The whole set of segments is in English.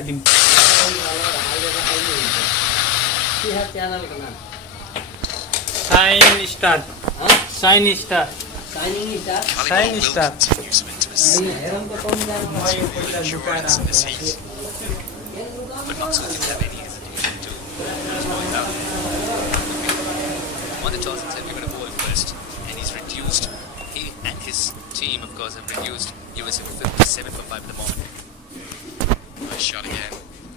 दिम sign star sign star sign star but not so they have any hesitation to point out. On the toss and said we're going to bowl first, and he's reduced. He and his team, of course, have reduced USA for 57 for 5 at the moment. Nice shot again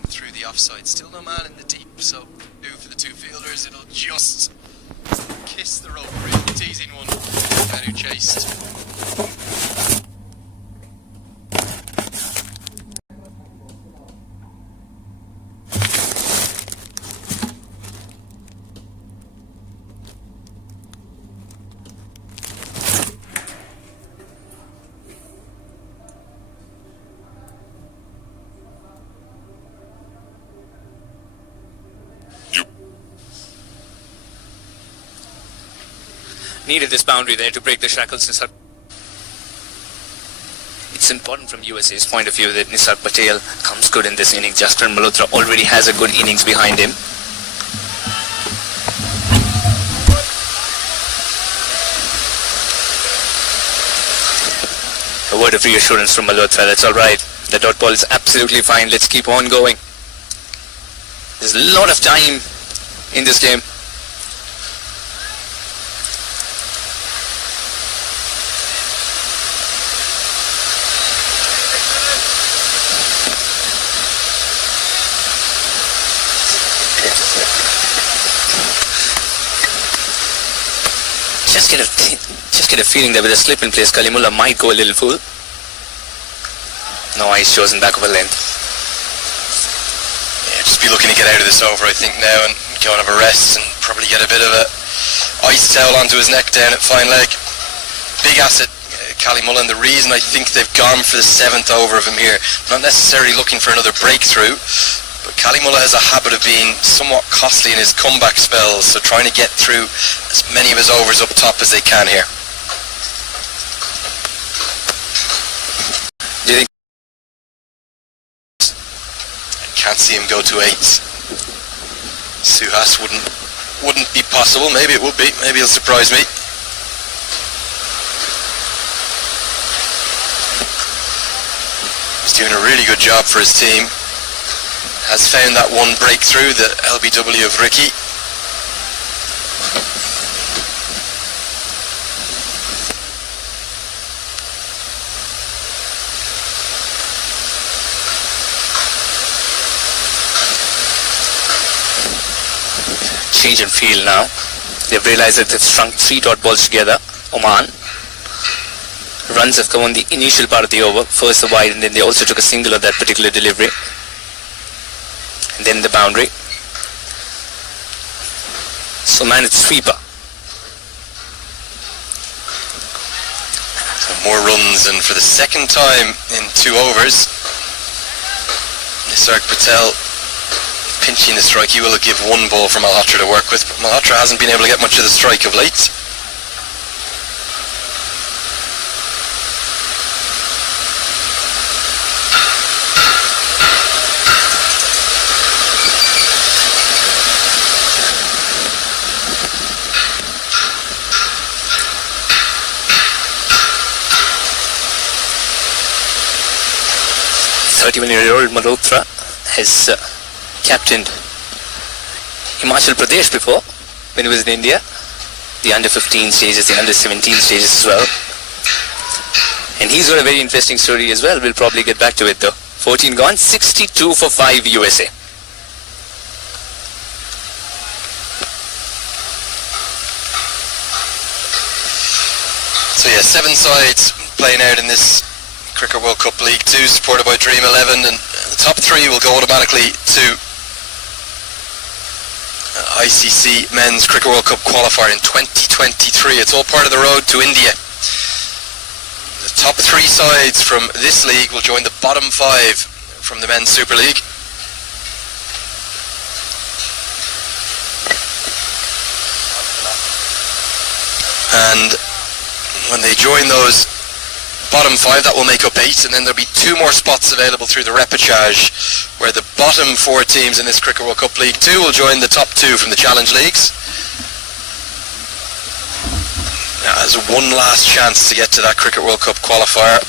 through the offside. Still no man in the deep, so do for the two fielders. It'll just kiss the rope. Really teasing one. Man who chased. Needed this boundary there to break the shackles. It's important from USA's point of view that Nisar Patel comes good in this inning. Jasper Malhotra already has a good innings behind him. A word of reassurance from Malhotra, that's alright. The dot ball is absolutely fine, let's keep on going. There's a lot of time in this game. Just get a feeling that with a slip in place, Kalimullah might go a little full. No, he's chosen back of a length. Yeah, just be looking to get out of this over, I think, now, and go and have a rest and probably get a bit of a ice towel onto his neck down at fine leg. Big asset, Kalimullah, and the reason I think they've gone for the 7th over of him here, not necessarily looking for another breakthrough, but Kalimullah has a habit of being somewhat costly in his comeback spells, so trying to get through as many of his overs up top as they can here. Do you think? I can't see him go to 8. Suhas wouldn't be possible. Maybe it would be. Maybe he'll surprise me. He's doing a really good job for his team. Has found that one breakthrough, the LBW of Ricky. Change in field now. They've realized that they've strung 3 dot balls together. Oman. Runs have come on the initial part of the over. First the wide, and then they also took a single on that particular delivery. And then the boundary. So man, it's sweeper. So more runs, and for the second time in 2 overs, Nisar Patel pinching the strike. He will give 1 ball for Malhotra to work with, but Malhotra hasn't been able to get much of the strike of late. Year-old Malhotra has captained Himachal Pradesh before when he was in India. The under-15 stages, the under-17 stages as well. And he's got a very interesting story as well. We'll probably get back to it though. 14 gone, 62 for 5 USA. So yeah, 7 sides playing out in this Cricket World Cup League 2, supported by Dream 11, and the top 3 will go automatically to ICC Men's Cricket World Cup qualifier in 2023. It's all part of the road to India. The top 3 sides from this league will join the bottom 5 from the Men's Super League. And when they join those bottom 5, that will make up 8, and then there'll be 2 more spots available through the repechage, where the bottom 4 teams in this Cricket World Cup League 2 will join the top 2 from the Challenge Leagues. Now, there's one last chance to get to that Cricket World Cup qualifier.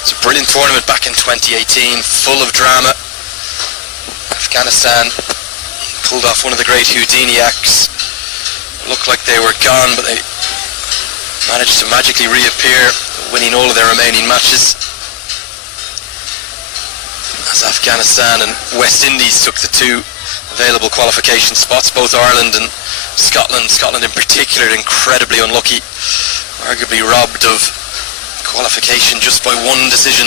It's a brilliant tournament back in 2018, full of drama. Afghanistan pulled off one of the great Houdini acts. Looked like they were gone, but they managed to magically reappear, winning all of their remaining matches. As Afghanistan and West Indies took the 2 available qualification spots, both Ireland and Scotland. Scotland in particular incredibly unlucky, arguably robbed of qualification just by 1 decision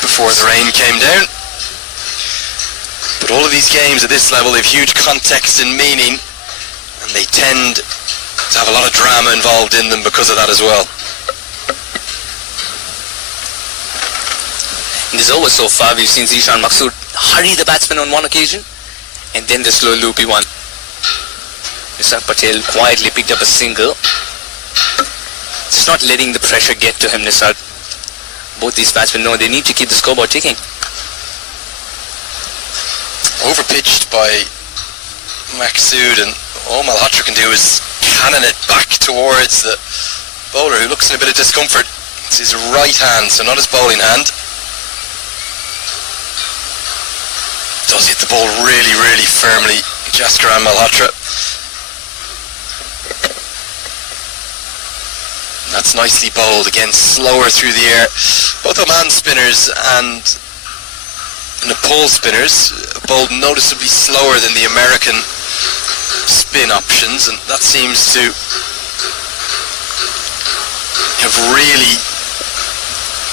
before the rain came down. But all of these games at this level, they have huge context and meaning, and they tend to have a lot of drama involved in them because of that as well. In this over so far, we've seen Zishan Maqsood hurry the batsman on one occasion, and then the slow loopy one. Nisar Patel quietly picked up a single. Just not letting the pressure get to him, Nisar. Both these batsmen know they need to keep the scoreboard ticking. Overpitched by Maqsood, and all Malhotra can do is cannon it back towards the bowler, who looks in a bit of discomfort. It's his right hand, so not his bowling hand. Does hit the ball really, really firmly, Jaskaran Malhotra. That's nicely bowled, again slower through the air. Both Oman spinners and Nepal spinners bowled noticeably slower than the American spin options, and that seems to have really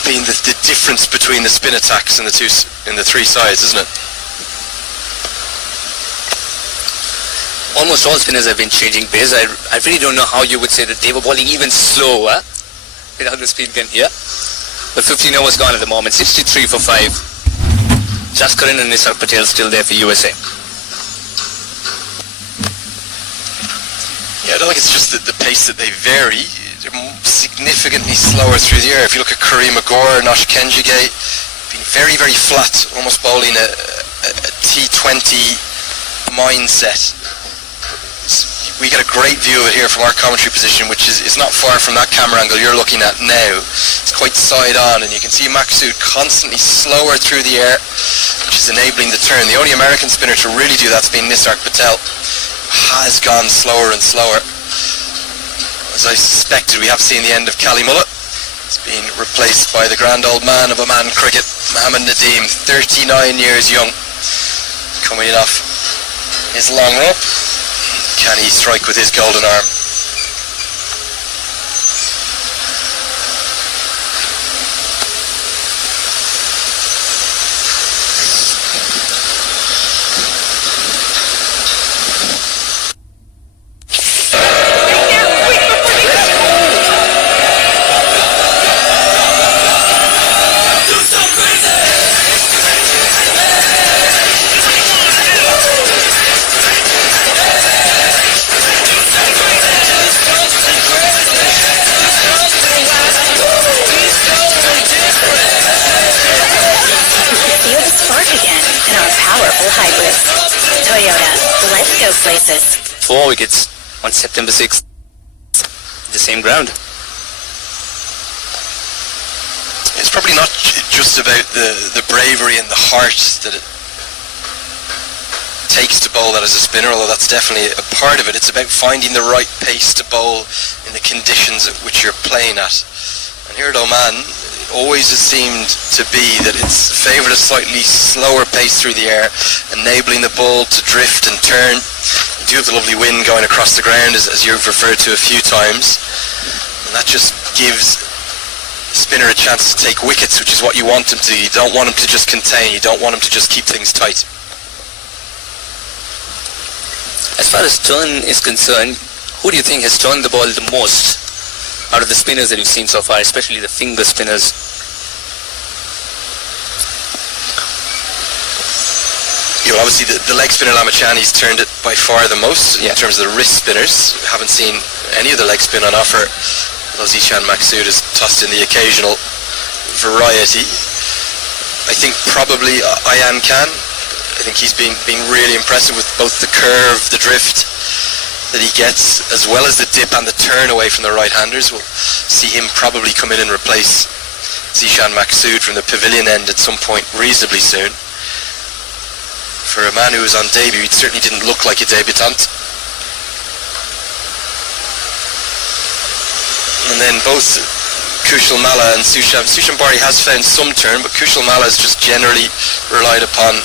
been the difference between the spin attacks in the 3 sides, isn't it? Almost all spinners have been changing pace. I really don't know how you would say that they were bowling even slower without the speed gun here. But 15 overs gone at the moment, 63 for 5. Jaskaran and Nisar Patel still there for USA. Yeah, I don't think it's just the pace that they vary. They're significantly slower through the air. If you look at Kareem Agor, Nosh Kenjige, been very, very flat, almost bowling a T20 mindset. We get a great view of it here from our commentary position, which is not far from that camera angle you're looking at now. It's quite side on, and you can see Maqsood constantly slower through the air, which is enabling the turn. The only American spinner to really do that's been Nisar Patel. Has gone slower and slower. As I suspected, we have seen the end of Kali Mullah. He's been replaced by the grand old man of Oman cricket, Mohammad Nadeem, 39 years young, coming off his long run. Can he strike with his golden arm? Places. 4 wickets on September 6th, the same ground. It's probably not just about the bravery and the heart that it takes to bowl that as a spinner, although that's definitely a part of it. It's about finding the right pace to bowl in the conditions at which you're playing at. And here at Oman, it always has seemed to be that it's favoured a slightly slower pace through the air, enabling the ball to drift and turn. You do have the lovely wind going across the ground, as you've referred to a few times, and that just gives the spinner a chance to take wickets, which is what you want him to. You don't want him to just contain, you don't want him to just keep things tight. As far as turn is concerned, who do you think has turned the ball the most out of the spinners that you've seen so far, especially the finger spinners? You know, obviously the leg spinner Lamachani's turned it by far the most in terms of the wrist spinners. We haven't seen any of the leg spin on offer although Zishan Maksud has tossed in the occasional variety. I think probably Ayan Khan. I think he's been really impressive with both the curve, the drift that he gets, as well as the dip and the turn away from the right-handers. We'll see him probably come in and replace Zishan Maksud from the pavilion end at some point reasonably soon. For a man who was on debut, he certainly didn't look like a debutant. And then both Kushal Malla and Sushant Bharti has found some turn, but Kushal Malla has just generally relied upon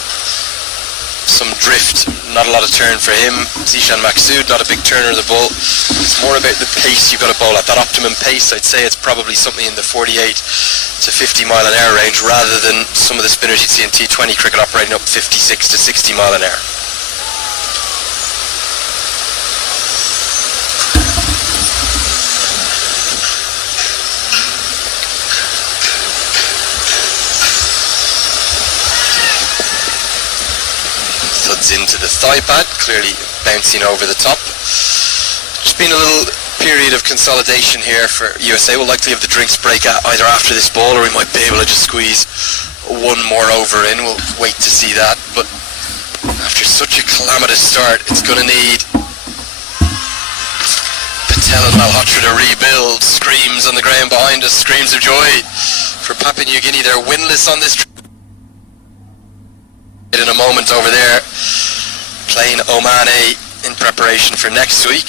some drift, not a lot of turn for him. Zishan Maksud, not a big turner of the ball. It's more about the pace you've got to bowl at. That optimum pace, I'd say it's probably something in the 48 to 50 mile an hour range, rather than some of the spinners you'd see in T20 cricket operating up 56 to 60 mile an hour. Into the thigh pad, clearly bouncing over the top. There's been a little period of consolidation here for USA. We'll likely have the drinks break either after this ball, or we might be able to just squeeze one more over in. We'll wait to see that, but after such a calamitous start, it's going to need Patel and Malhotra to rebuild. Screams on the ground behind us, screams of joy for Papua New Guinea. They're winless on this in a moment over there, playing Oman in preparation for next week.